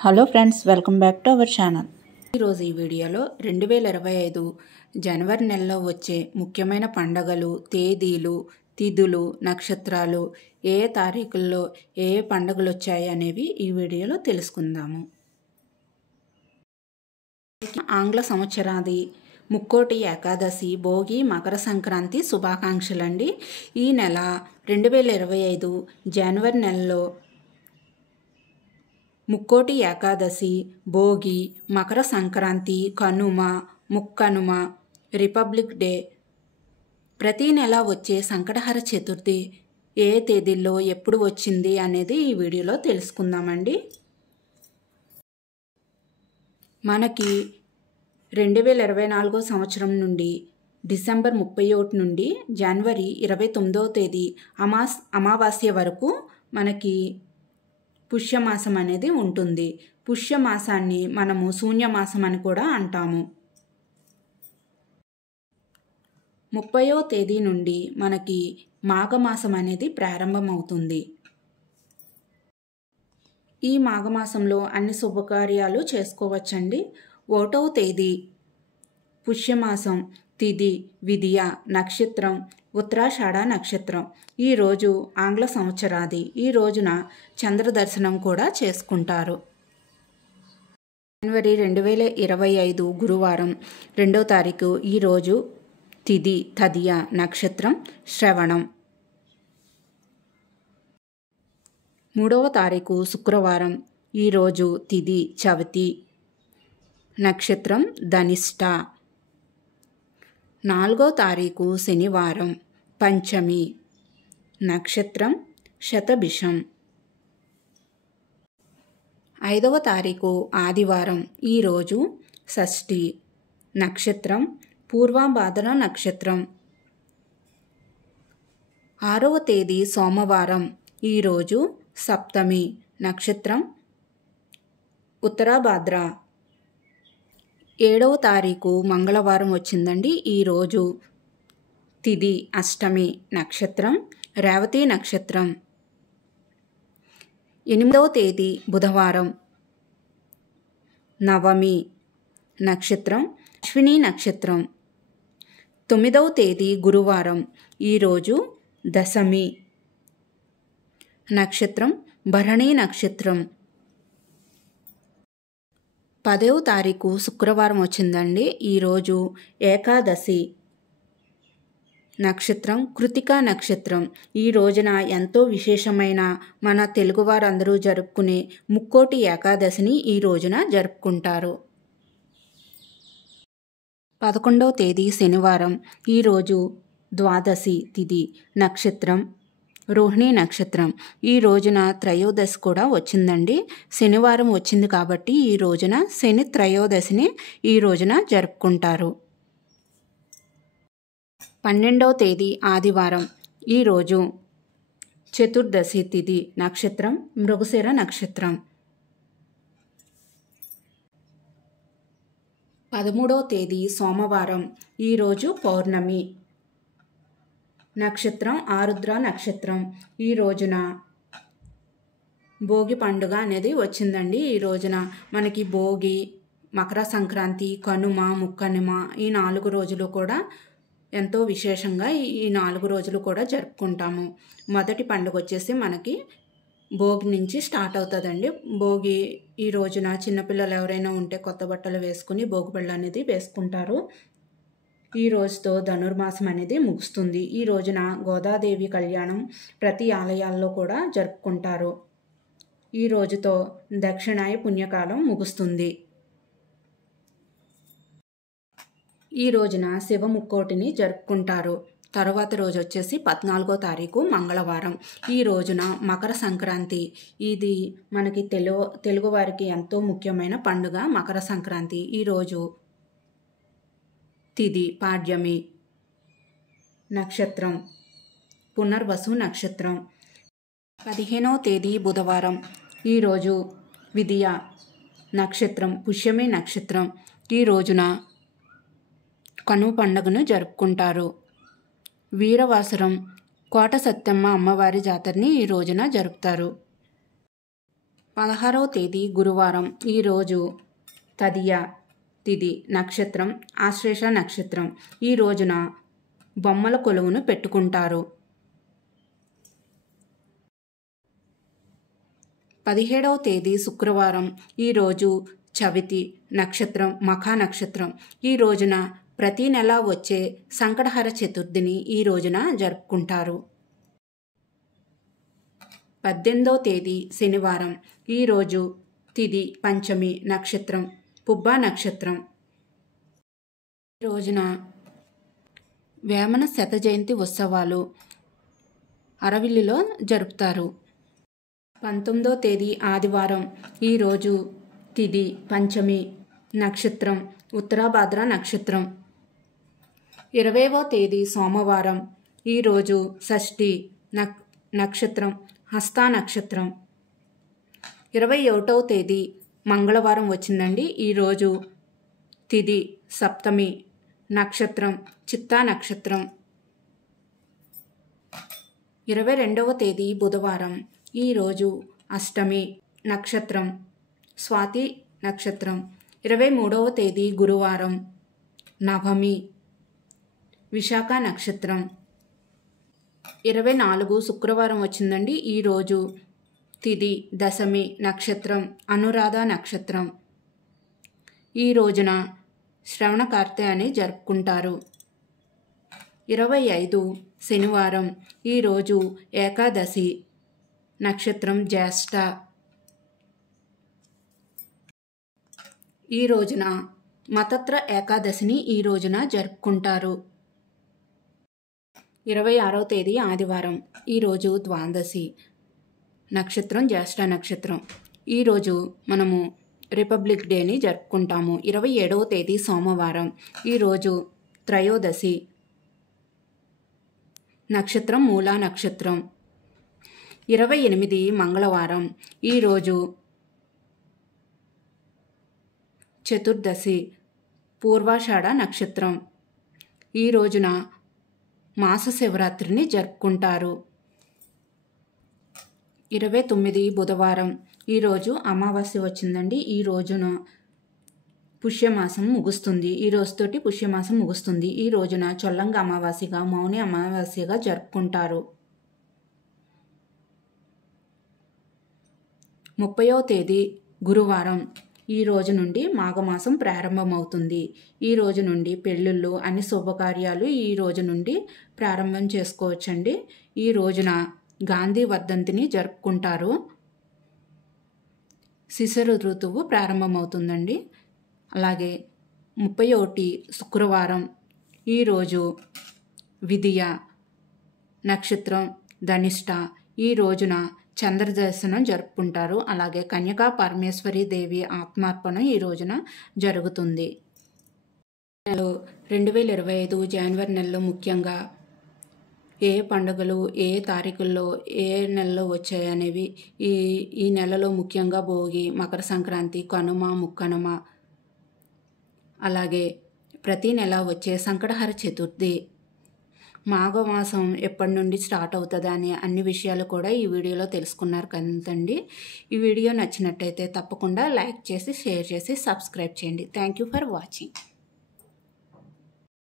Hello friends, welcome back to our channel. ఈరోజు ఈ వీడియోలో 2025 జనవరి నెలలో వచ్చే ముఖ్యమైన పండగలు, తేదీలు, తిథులు, నక్షత్రాలు, ఏ తారీఖుల్లో ఏ పండుగలు వచ్చాయి అనేవి ఈ వీడియోలో తెలుసుకుందాము. ఆంగ్ల సంవత్సరాది ముక్కోటి ఏకాదశి, భోగి, మకర సంక్రాంతి శుభాకాంక్షలండి. ఈ నెల 2025 జనవరి నెలలో ముక్కోటి ఏకాదశి, భోగి, మకర సంక్రాంతి, కనుమ, ముక్కనుమ, రిపబ్లిక్ డే, ప్రతి నెల వచ్చే సంకటహర చతుర్థి ఏ తేదీల్లో ఎప్పుడు వచ్చింది అనేది ఈ వీడియోలో తెలుసుకుందామండి. మనకి 2024 సంవత్సరం నుండి డిసెంబర్ 31 నుండి జనవరి 29వ తేదీ అమావాస్య వరకు మనకి పుష్యమాసం అనేది ఉంటుంది. పుష్యమాసాన్ని మనము శూన్యమాసం అని కూడా అంటాము. 30వ తేదీ నుండి మనకి మాఘమాసం అనేది ప్రారంభమవుతుంది. ఈ మాఘమాసంలో అన్ని శుభకార్యాలు చేసుకోవచ్చండి. 1వ తేదీ పుష్యమాసం, తిథి విదియ, నక్షత్రం ఉత్తరాషాఢ నక్షత్రం. ఈరోజు ఆంగ్ల సంవత్సరాది. ఈ రోజున చంద్ర దర్శనం కూడా చేసుకుంటారు. జనవరి 2025 గురువారం 2వ తారీఖు. ఈరోజు తిథి తదియ, నక్షత్రం శ్రవణం. 3వ తారీఖు శుక్రవారం. ఈరోజు తిథి చవితి, నక్షత్రం ధనిష్ట. 4వ తారీఖు శనివారం, పంచమి, నక్షత్రం శతభిషం. 5వ తారీఖు ఆదివారం. ఈరోజు షష్ఠి, నక్షత్రం పూర్వభాద్ర నక్షత్రం. 6వ తేదీ సోమవారం. ఈరోజు సప్తమి, నక్షత్రం ఉత్తరాభాద్ర. 7వ తారీఖు మంగళవారం వచ్చిందండి. ఈరోజు తిథి అష్టమి, నక్షత్రం రేవతి నక్షత్రం. 8వ తేదీ బుధవారం, నవమి, నక్షత్రం అశ్విని నక్షత్రం. 9వ తేదీ గురువారం. ఈరోజు దశమి, నక్షత్రం భరణి నక్షత్రం. 10వ తారీఖు శుక్రవారం వచ్చిందండి. ఈరోజు ఏకాదశి, నక్షత్రం కృతికా నక్షత్రం. ఈ రోజున ఎంతో విశేషమైన మన తెలుగువారందరూ జరుపుకునే ముక్కోటి ఏకాదశిని ఈ రోజున జరుపుకుంటారు. 11వ తేదీ శనివారం. ఈరోజు ద్వాదశి తిథి, నక్షత్రం రోహిణి నక్షత్రం. ఈ రోజున త్రయోదశి కూడా వచ్చిందండి. శనివారం వచ్చింది కాబట్టి ఈ రోజున శని త్రయోదశిని ఈ రోజున జరుపుకుంటారు. 12వ తేదీ ఆదివారం. ఈరోజు చతుర్దశి తిథి, నక్షత్రం మృగశిర నక్షత్రం. 13వ తేదీ సోమవారం. ఈరోజు పౌర్ణమి, నక్షత్రం ఆరుద్ర నక్షత్రం. ఈ రోజున భోగి పండుగ అనేది వచ్చిందండి. ఈ రోజున మనకి భోగి, మకర సంక్రాంతి, కనుమ, ముక్కనుమ ఈ 4 రోజులు కూడా ఎంతో విశేషంగా ఈ 4 రోజులు కూడా జరుపుకుంటాము. మొదటి పండుగ వచ్చేసి మనకి భోగి నుంచి స్టార్ట్ అవుతుందండి. భోగి ఈ రోజున చిన్నపిల్లలు ఎవరైనా ఉంటే కొత్త బట్టలు వేసుకుని భోగిపళ్ళు అనేది వేసుకుంటారు. ఈ రోజుతో ధనుర్మాసం అనేది ముగుస్తుంది. ఈ రోజున గోదాదేవి కళ్యాణం ప్రతి ఆలయాల్లో కూడా జరుపుకుంటారు. ఈ రోజుతో దక్షిణాయ పుణ్యకాలం ముగుస్తుంది. ఈ రోజున శివ ముక్కోటిని జరుపుకుంటారు. తర్వాత రోజు వచ్చేసి 14వ తారీఖు మంగళవారం. ఈ రోజున మకర సంక్రాంతి. ఇది మనకి తెలుగువారికి ఎంతో ముఖ్యమైన పండుగ మకర సంక్రాంతి. ఈరోజు తిథి పాడ్యమి, నక్షత్రం పునర్వసు నక్షత్రం. 15వ తేదీ బుధవారం. ఈరోజు విదియ, నక్షత్రం పుష్యమి నక్షత్రం. ఈ రోజున కనుమ పండుగను జరుపుకుంటారు. వీరవాసరం కోట సత్యమ్మ అమ్మవారి జాతరని ఈ రోజున జరుపుతారు. 16వ తేదీ గురువారం. ఈరోజు తదియ తిథి, నక్షత్రం ఆశ్లేష నక్షత్రం. ఈ రోజున బొమ్మల కొలువును పెట్టుకుంటారు. 17వ తేదీ శుక్రవారం. ఈరోజు చవితి, నక్షత్రం మఖా నక్షత్రం. ఈ రోజున ప్రతి నెల వచ్చే సంకటహర చతుర్థిని ఈ రోజున జరుపుకుంటారు. 18వ తేదీ శనివారం. ఈరోజు తిథి పంచమి, నక్షత్రం పుబ్బా నక్షత్రం. ఈ రోజున వేమన శత జయంతి ఉత్సవాలు అరవిల్లిలో జరుపుతారు. 19వ తేదీ ఆదివారం. ఈరోజు తిథి పంచమి, నక్షత్రం ఉత్తరాభాద్ర నక్షత్రం. 20వ తేదీ సోమవారం. ఈరోజు షష్ఠి, నక్షత్రం హస్తా నక్షత్రం. 21వ తేదీ మంగళవారం వచ్చిందండి. ఈరోజు తిథి సప్తమి, నక్షత్రం చిత్తా నక్షత్రం. 22వ తేదీ బుధవారం. ఈరోజు అష్టమి, నక్షత్రం స్వాతి నక్షత్రం. 23వ తేదీ గురువారం, నవమి విశాఖ నక్షత్రం. 24 శుక్రవారం వచ్చిందండి. ఈరోజు తిథి దశమి, నక్షత్రం అనురాధ నక్షత్రం. ఈ రోజున శ్రవణ కార్తె జరుపుకుంటారు. 25 శనివారం. ఈరోజు ఏకాదశి, నక్షత్రం జ్యేష్ఠ. ఈ రోజున మతత్ర ఏకాదశిని ఈ రోజున జరుపుకుంటారు. 26వ తేదీ ఆదివారం. ఈరోజు ద్వాదశి, నక్షత్రం జ్యేష్ఠ నక్షత్రం. ఈరోజు మనము రిపబ్లిక్ డేని జరుపుకుంటాము. 27వ తేదీ సోమవారం. ఈరోజు త్రయోదశి, నక్షత్రం మూలా నక్షత్రం. 28 మంగళవారం. ఈరోజు చతుర్దశి, పూర్వాషాఢ నక్షత్రం. ఈ రోజున మాస శివరాత్రిని జరుపుకుంటారు. 29 బుధవారం. ఈరోజు అమావాస్య వచ్చిందండి. ఈ రోజున పుష్యమాసం ముగుస్తుంది. ఈ రోజుతోటి పుష్యమాసం ముగుస్తుంది. ఈ రోజున చొల్లంగ అమావాస్యగా, మౌని అమావాస్యగా జరుపుకుంటారు. 30వ తేదీ గురువారం. ఈ రోజు నుండి మాఘమాసం ప్రారంభమవుతుంది. ఈ రోజు నుండి పెళ్ళిళ్ళు, అన్ని శుభకార్యాలు ఈ రోజు నుండి ప్రారంభం చేసుకోవచ్చండి. ఈ రోజున గాంధీ వర్ధంతిని జరుపుకుంటారు. శిశిర ఋతువు ప్రారంభమవుతుందండి. అలాగే 31 శుక్రవారం. ఈరోజు విదియ, నక్షత్రం ధనిష్ట. ఈ రోజున చంద్రదర్శనం జరుపుకుంటారు. అలాగే కన్యకా పరమేశ్వరి దేవి ఆత్మార్పణ ఈ రోజున జరుగుతుంది. 2025 జనవరి నెలలో ముఖ్యంగా ఏ పండుగలు ఏ తారీఖుల్లో ఏ నెలలో వచ్చాయనేవి ఈ నెలలో ముఖ్యంగా భోగి, మకర సంక్రాంతి, కనుమ, ముక్కనుమ, అలాగే ప్రతి నెల వచ్చే సంకటహర చతుర్థి, మాఘమాసం ఎప్పటి నుండి స్టార్ట్ అవుతుందా అనే అన్ని విషయాలు కూడా ఈ వీడియోలో తెలుసుకున్నారు కదండి. ఈ వీడియో నచ్చినట్టయితే తప్పకుండా లైక్ చేసి, షేర్ చేసి, సబ్స్క్రైబ్ చేయండి. Thank you for watching.